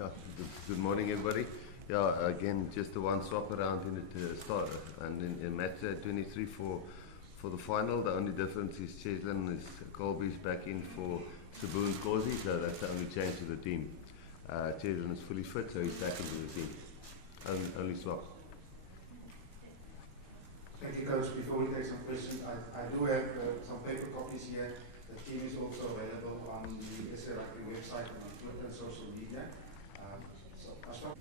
Yeah, good morning, everybody. Yeah, again, just the one swap around in the start, and in match 23 for the final. The only difference is Colby's back in for Cebu and Kosi, so that's the only change to the team. Cheslin is fully fit, so he's back into the team. Only swap. Thank you, Coach. Before we take some questions, I do have some paper copies here. The team is also available on the SARugbymag website and on Twitter and social media. So I'll start.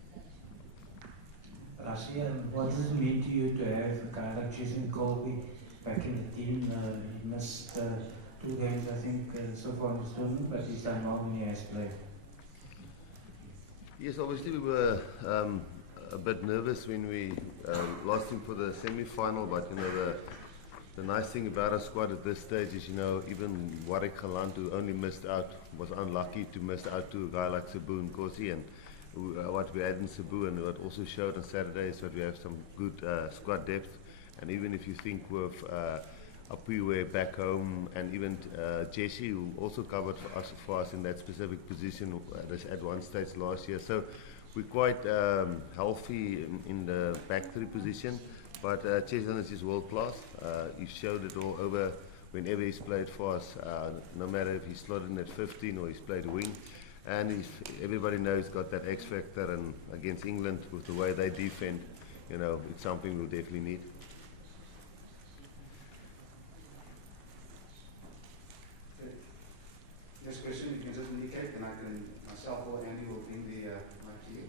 Rassie, what does it mean to you to have a guy like Jason Colby back in the team? He missed 2 games, I think, so far in this tournament, but he's done well when he has played. Yes, obviously we were a bit nervous when we lost him for the semi-final, but the nice thing about our squad at this stage is, even Warwick Galant, who only missed out, was unlucky to miss out to a guy like Cebu and Kosi, and what we had in Cebu and what also showed on Saturday is that we have some good squad depth. And even if you think with Apiwe back home, and even Jesse, who also covered for us in that specific position at one stage last year. So we're quite healthy in the back three position. But Cheslin is just world class. He showed it all over whenever he's played for us, no matter if he's slotted in at 15 or he's played wing. And everybody knows he's got that X factor, and against England with the way they defend, it's something we'll definitely need. Next question, you can just indicate, and myself or Andy will bring the mic to you.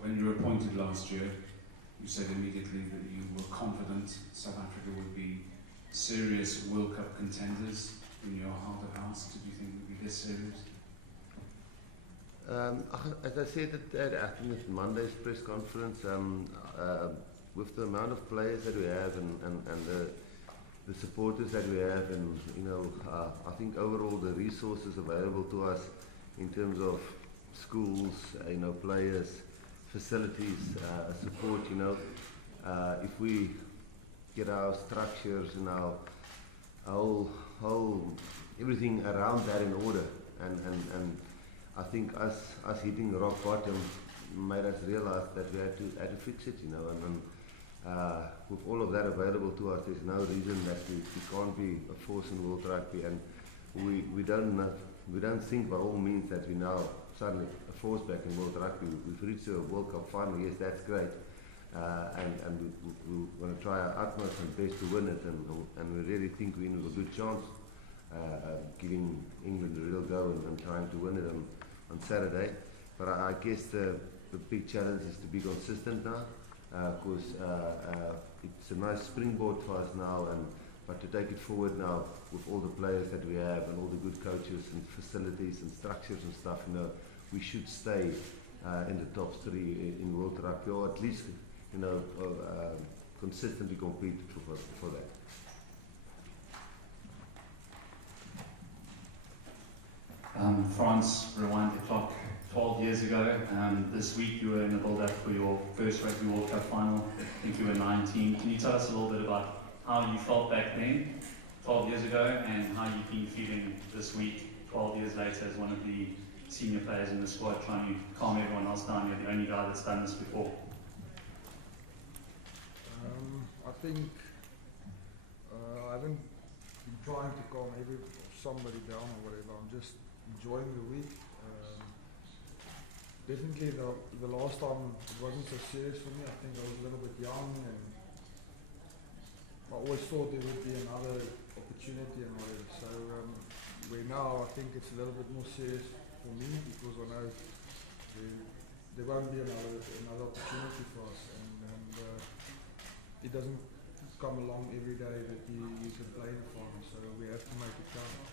When you were appointed last year, you said immediately that you were confident South Africa would be serious World Cup contenders in your heart of hearts. Did you think it would be this serious? As I said at Monday's press conference, with the amount of players that we have and the supporters that we have, and I think overall the resources available to us in terms of schools, players, facilities, support, if we get our structures and our whole everything around that in order, and I think us hitting rock bottom made us realize that we had to fix it, and with all of that available to us, there's no reason that we can't be a force in world rugby, and we don't think by all means that we now suddenly a force back in world rugby. We've reached a World Cup final, yes, that's great, and we're going to try our utmost and best to win it, and we really think we're in a good chance, giving England a real go and trying to win it on Saturday. But I guess the big challenge is to be consistent now, because it's a nice springboard for us now, but to take it forward now with all the players that we have and all the good coaches and facilities and structures and stuff, we should stay in the top 3 in world rugby, or at least consistently compete for that. France, rewind the clock 12 years ago. This week you were in the build-up for your first Rugby World Cup final. I think you were 19. Can you tell us a little bit about how you felt back then, 12 years ago, and how you've been feeling this week, 12 years later, as one of the senior players in the squad, trying to calm everyone else down? You're the only guy that's done this before. I think I haven't been trying to calm somebody down or whatever. I'm just enjoying the week. Definitely the last time it wasn't so serious for me. I think I was a little bit young, and I always thought there would be another opportunity and whatever. So where now I think it's a little bit more serious for me, because I know there won't be another opportunity for us, and it doesn't come along every day that you can play in the final, so we have to make it count.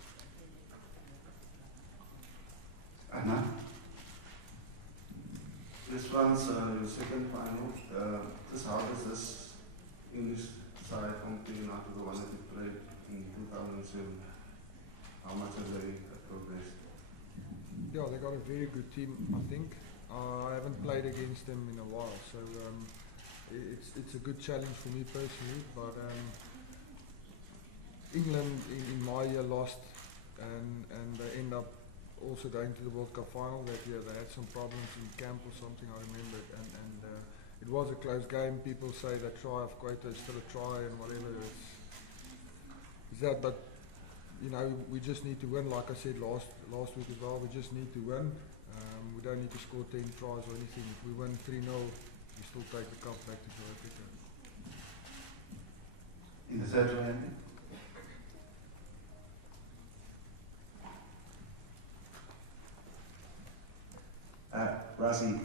Anna? This one's your second final. How does this English side compare now to the one that you played in 2007? How much have they progressed? Yeah, they got a very good team, I think. I haven't played against them in a while, so it's a good challenge for me personally. But England in my year lost, and they end up also going to the World Cup final that year. They had some problems in camp or something, I remember it, and it was a close game. People say that try of Quetta is still a try and whatever. It's that, but you know, we just need to win. Like I said last week as well, we just need to win. We don't need to score 10 tries or anything. If we win 3-0, we still take the cup back to South Africa. In the third round. Rassie,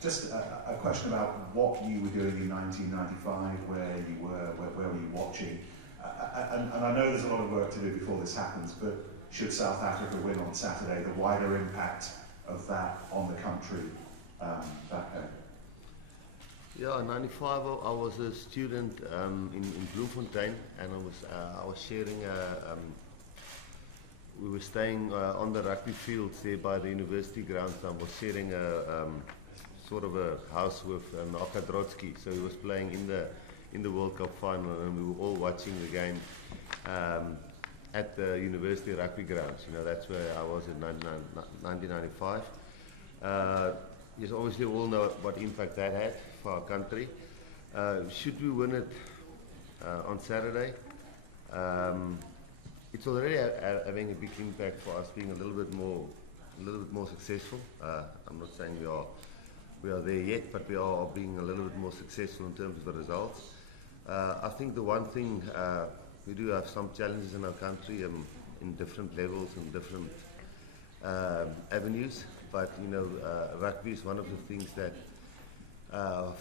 just a question about what you were doing in 1995, where were you watching? And I know there's a lot of work to do before this happens, but should South Africa win on Saturday, the wider impact of that on the country back home? Yeah, in '95 I was a student in Bloemfontein, and I was sharing we were staying on the rugby fields there by the university grounds. I was sharing a sort of a house with Aka Drotsky, so he was playing in the World Cup final, and we were all watching the game at the university rugby grounds. You know, that's where I was in 1995. Yes, obviously we all know what impact that had for our country. Should we win it on Saturday? It's already having a big impact for us, being a little bit more successful. I'm not saying we are there yet, but we are being a little bit more successful in terms of the results. I think the one thing, we do have some challenges in our country in different levels and different avenues, but you know, rugby is one of the things that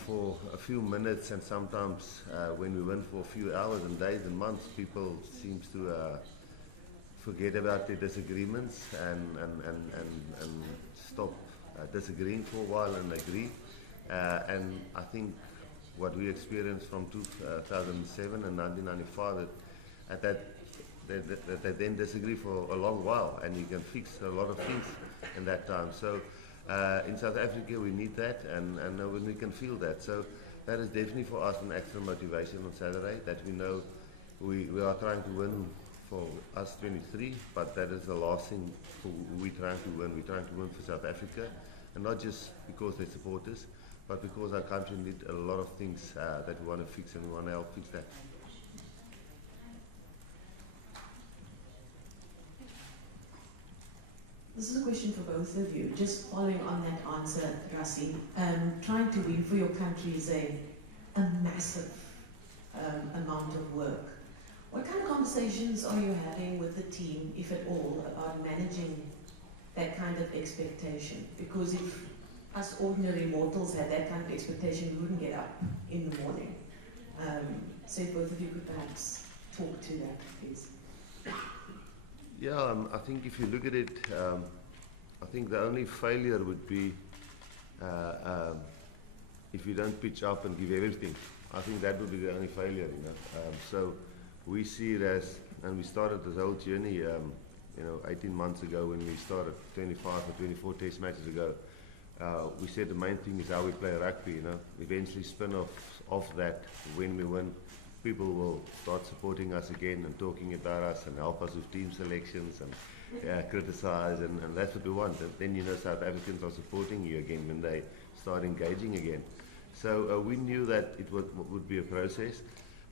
for a few minutes, and sometimes when we win for a few hours and days and months, people seem to forget about their disagreements and stop disagreeing for a while and agree. And I think what we experienced from 2007 and 1995, that they then disagree for a long while, and you can fix a lot of things in that time. So in South Africa we need that, and when we can feel that. So that is definitely for us an extra motivation on Saturday, that we know we are trying to win for us 23, but that is the last thing we're trying to win. We're trying to win for South Africa, and not just because they support us, but because our country needs a lot of things that we want to fix, and we want to help fix that. This is a question for both of you. Just following on that answer, Rassie, trying to win for your country is a massive amount of work. What kind of conversations are you having with the team, if at all, about managing that kind of expectation? Because if us ordinary mortals had that kind of expectation, we wouldn't get up in the morning. So if both of you could perhaps talk to that, please. Yeah, I think if you look at it, I think the only failure would be if you don't pitch up and give everything. I think that would be the only failure, you know. So we see it as, and we started this whole journey, you know, 18 months ago when we started 25 or 24 test matches ago. We said the main thing is how we play rugby, you know. Eventually spin off that, when we win, people will start supporting us again and talking about us and help us with team selections and criticize, and that's what we want. And then, you know, South Africans are supporting you again when they start engaging again. So we knew that it would be a process,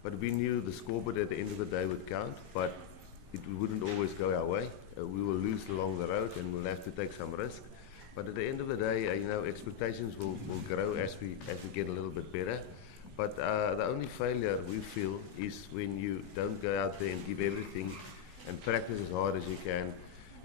but we knew the scoreboard at the end of the day would count, but it wouldn't always go our way. We will lose along the road, and we'll have to take some risk. But at the end of the day, you know, expectations will grow as we get a little bit better. But the only failure we feel is when you don't go out there and give everything and practice as hard as you can,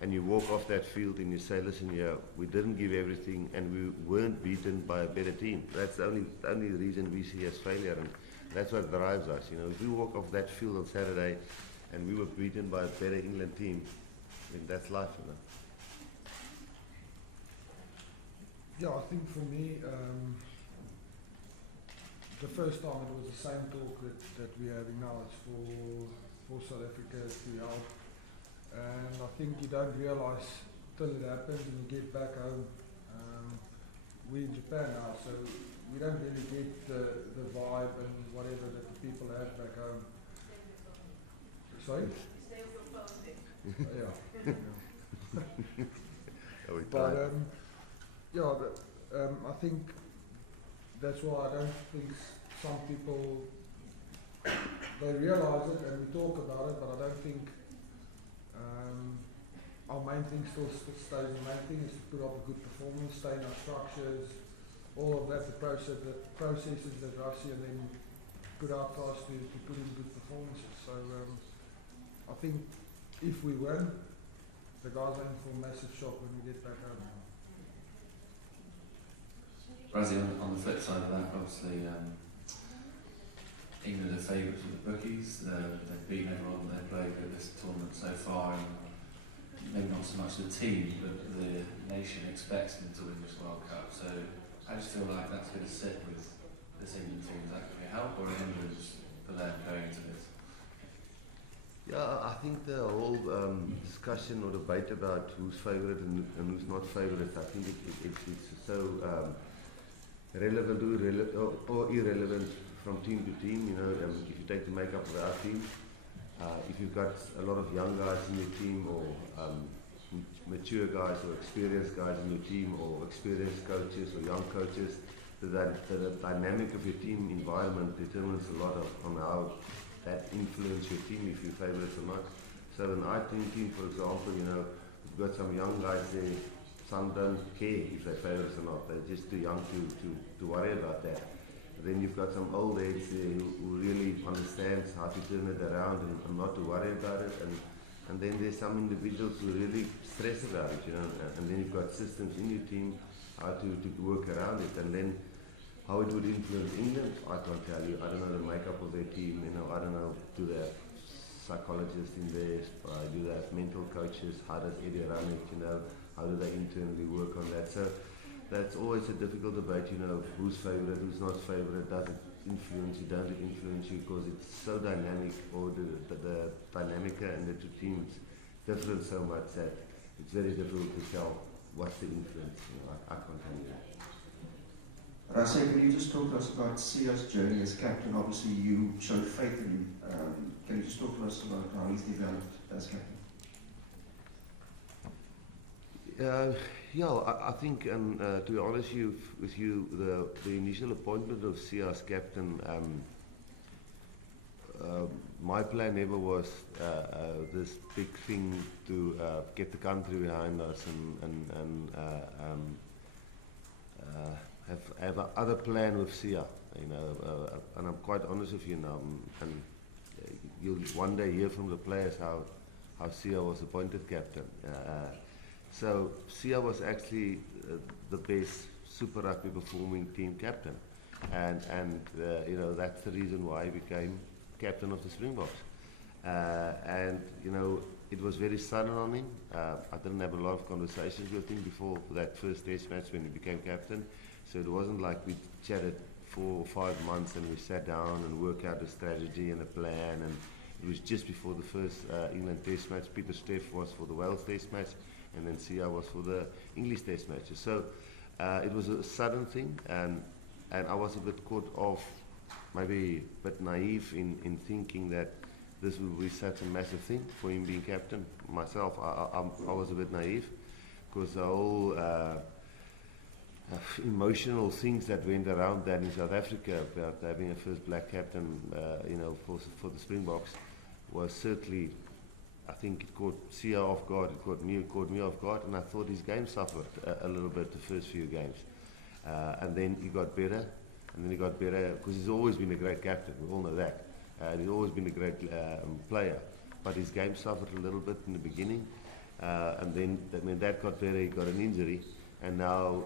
and you walk off that field and you say, listen, yeah, we didn't give everything and we weren't beaten by a better team. That's the only reason we see as failure, and that's what drives us. You know, if we walk off that field on Saturday and we were beaten by a better England team, then that's life, you know. Yeah, I think for me, the first time it was the same talk that we're having now. It's for South Africa to help, and I think you don't realise till it happens and you get back home. We're in Japan now, so we don't really get the vibe and whatever that the people have back home. Sorry? Yeah. But yeah, I think that's why I don't think some people, they realise it and we talk about it, but I don't think our main thing still stays. The main thing is to put up a good performance, stay in our structures, all of that, the processes that Rassie, and then put our task to put in good performances. So I think if we win, the guys are in for a massive shock when we get back home. Rassie, on the flip side of that, obviously England are favourites with the bookies. They've beaten everyone they've played at this tournament so far, and maybe not so much the team, but the nation expects them to win this World Cup. So I just feel like that's going to sit with this England team. Is that going to help, or hindrance for them going into this? Yeah, I think the whole discussion or debate about who's favourite and who's not favourite, I think it's so relevant or irrelevant from team to team. You know, if you take the makeup of our team, if you've got a lot of young guys in your team, or mature guys or experienced guys in your team, or experienced coaches or young coaches, the dynamic of your team environment determines a lot on how that influence your team, if you're favourites or not. So an I-team, for example, you know, you've got some young guys there, some don't care if they're favourites or not, they're just too young to worry about that. Then you've got some old heads there who really understands how to turn it around and not to worry about it. And then there's some individuals who really stress about it, you know. And then you've got systems in your team how to work around it. And then how it would influence England, I can't tell you. I don't know the makeup of their team, you know. I don't know, do they have psychologists in there? Do they have mental coaches? How does Eddie run it, you know? How do they internally work on that? So that's always a difficult debate, you know, who's favourite, who's not favourite, does it influence you, does it influence you, because it's so dynamic, or the dynamic and the two teams different so much that it's very difficult to tell what's the influence. You know, I can't tell you that. Rassie, can you just talk to us about Sia's journey as captain? Obviously you showed faith in him. Can you just talk to us about how he's developed as captain? Yeah, I think, to be honest with you, the initial appointment of Sia as captain, my plan never was this big thing to get the country behind us and have other plan with Sia, you know. And I'm quite honest with you now, and you'll one day hear from the players how Sia was appointed captain. So Sia was actually the best Super Rugby performing team captain, and you know, that's the reason why he became captain of the Springboks. And you know, it was very sudden on him. I didn't have a lot of conversations with him before that first test match when he became captain. So it wasn't like we chatted 4 or 5 months and we sat down and worked out a strategy and a plan. And it was just before the first England test match. Peter Steff was for the Wales test match, and then Sia was for the English test matches. So it was a sudden thing, and I was a bit caught off, maybe a bit naive in thinking that this would be such a massive thing for him being captain. Myself, I was a bit naive, because the whole emotional things that went around that in South Africa about having a first black captain, you know, for the Springboks, was certainly, I think it caught Sia off guard, it caught me off guard, and I thought his game suffered a little bit the first few games. And then he got better, because he's always been a great captain, we all know that. And he's always been a great player, but his game suffered a little bit in the beginning. And then when that got better, he got an injury, and now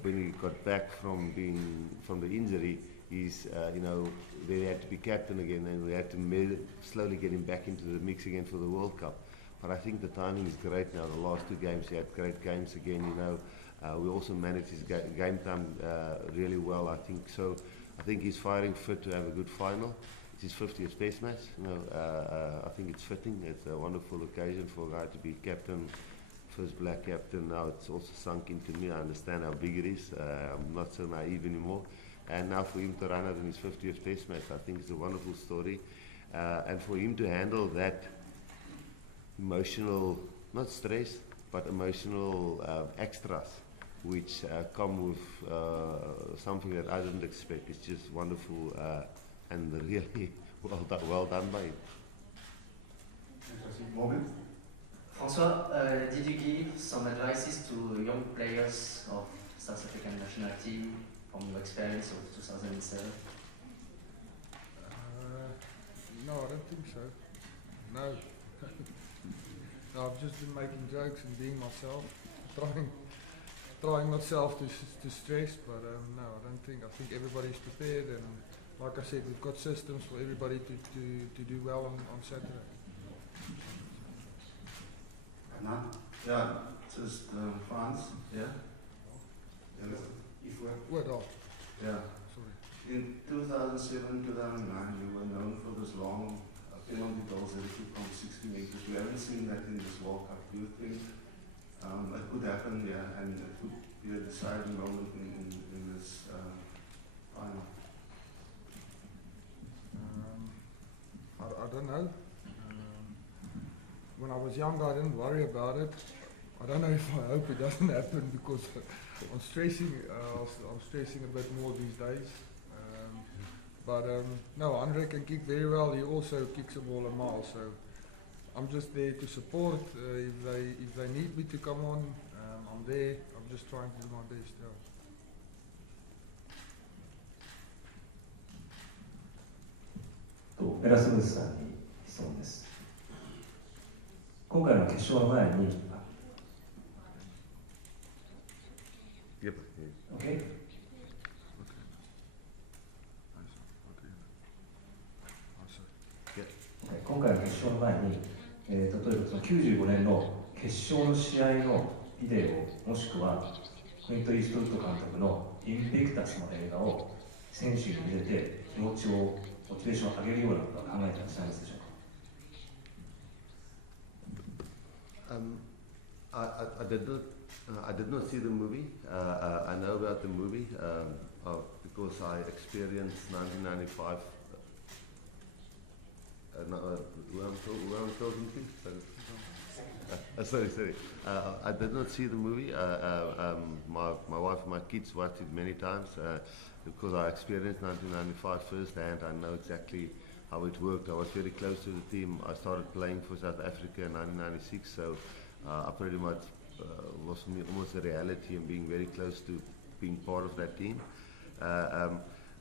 when he got back from the injury, he's you know, they had to be captain again, and we had to slowly get him back into the mix again for the World Cup. But I think the timing is great now. The last 2 games, he had great games again, you know. We also managed his game time really well, I think. So I think he's firing fit to have a good final. It's his 50th test match, you know. I think it's fitting. It's a wonderful occasion for a guy to be captain, first black captain. Now it's also sunk into me. I understand how big it is. I'm not so naive anymore. and now for him to run out in his 50th test match, I think it's a wonderful story. And for him to handle that emotional, not stress, but emotional extras, which come with something that I didn't expect. It's just wonderful and really well done by him. Morgan? François, did you give some advices to young players of South African national team from your experience of 2007? No, I don't think so. No. No, I've just been making jokes and being myself, trying not to stress, but no, I don't think. I think everybody's prepared, and like I said, we've got systems for everybody to do well on Saturday. Yeah, just France, yeah. What off? Yeah. Sorry. In 2007, 2009, you were known for this long penalty goals that you from 60 meters. We haven't seen that in this World Cup. Do you think it could happen, yeah, and it could be a deciding moment in this final? I don't know. When I was younger, I didn't worry about it. I don't know if I hope it doesn't happen, because I'm stressing a bit more these days. No, Andre can kick very well. He also kicks a ball a mile, so I'm just there to support. If they need me to come on, I'm there. I'm just trying to do my best. Yeah. エラスムスさんに質問です。今回の決勝の前に、Yep. Okay? 今回の決勝の前に、例えばその95年の決勝の試合のビデオ、もしくはクリント・イーストウッド監督のインビクタスの映画を選手に入れて気持ちをモチベーションを上げるようなことは考えていらっしゃいますでしょうか。I did not see the movie. I know about the movie because I experienced 1995. Who I'm talking to? Sorry. I did not see the movie. My wife and my kids watched it many times because I experienced 1995 firsthand. I know exactly how it worked. I was very close to the team. I started playing for South Africa in 1996, so I pretty much was for me almost a reality and being very close to being part of that team.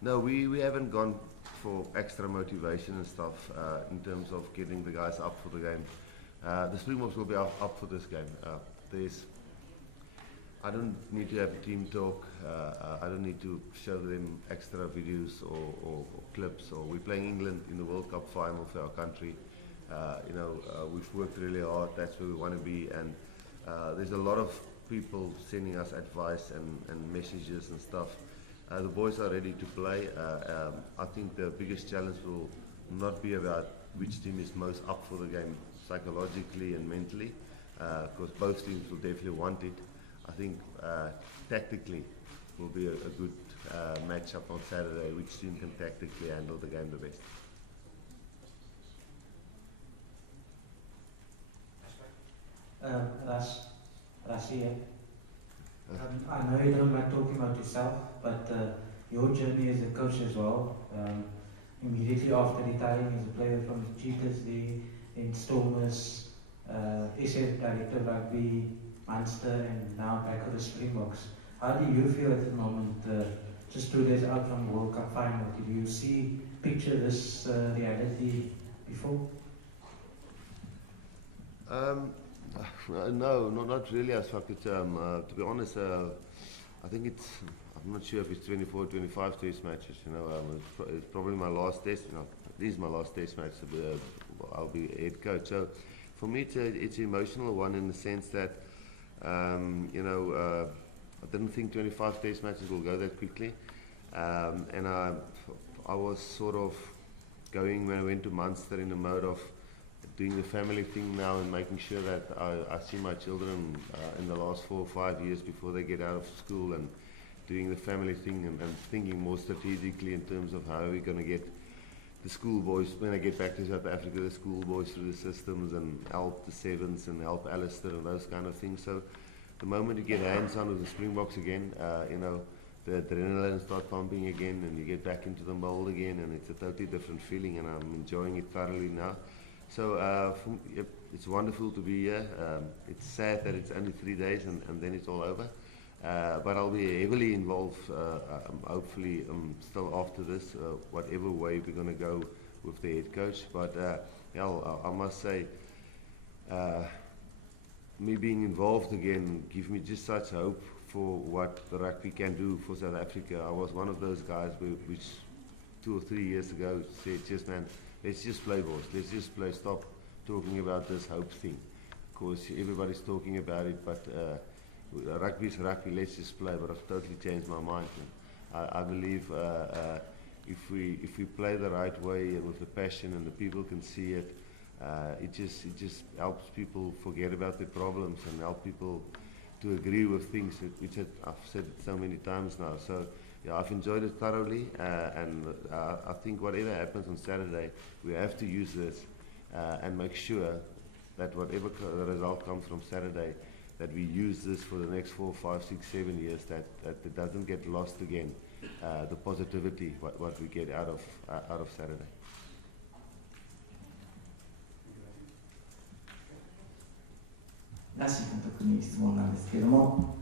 No, we haven't gone for extra motivation and stuff in terms of getting the guys up for the game. The Springboks will be up for this game. I don't need to have team talk. I don't need to show them extra videos or clips. Or we're playing England in the World Cup final for our country. We've worked really hard. That's where we want to be. And there's a lot of people sending us advice and messages and stuff. The boys are ready to play. I think the biggest challenge will not be about which team is most up for the game psychologically and mentally, because both teams will definitely want it. I think tactically will be a good match-up on Saturday, which team can tactically handle the game the best. Rassie, I know you don't like talking about yourself, but your journey as a coach as well, immediately after retiring as a player from the Cheetahs, in Stormers, SA Director of Rugby, Munster, and now back at the Springboks. How do you feel at the moment, just 2 days out from the World Cup final? Did you picture this reality before? No, not really as far as, to be honest, I think I'm not sure if it's 24 or 25 test matches, it's probably my last test, it is my last test match, I'll be head coach. So for me it's an emotional one in the sense that, I didn't think 25 test matches will go that quickly. And I was sort of going, when I went to Munster, in the mode of doing the family thing now and making sure that I see my children in the last 4 or 5 years before they get out of school, and doing the family thing and thinking more strategically in terms of how are we going to get the schoolboys, when I get back to South Africa, the schoolboys through the systems and help the sevens and help Alistair and those kind of things. So the moment you get hands-on with the Springboks again, you know, the adrenaline starts pumping again and you get back into the mold again, and it's a totally different feeling, and I'm enjoying it thoroughly now. So it's wonderful to be here. It's sad that it's only 3 days and then it's all over. But I'll be heavily involved, hopefully, still after this, whatever way we're going to go with the head coach. But yeah, I must say, me being involved again gives me just such hope for what the rugby can do for South Africa. I was one of those guys which 2 or 3 years ago said, just man, let's just play, boys. Let's just play. Stop talking about this hope thing. Of course, everybody's talking about it, but rugby is rugby. Let's just play. But I've totally changed my mind. I believe if we play the right way and with the passion, and the people can see it, it just helps people forget about their problems and help people to agree with things, which I've said it so many times now. So yeah, I've enjoyed it thoroughly, and I think whatever happens on Saturday, we have to use this and make sure that whatever the result comes from Saturday, that we use this for the next 4, 5, 6, 7 years, that it doesn't get lost again, the positivity, what we get out of Saturday. Rassie監督に質問なんですけれども、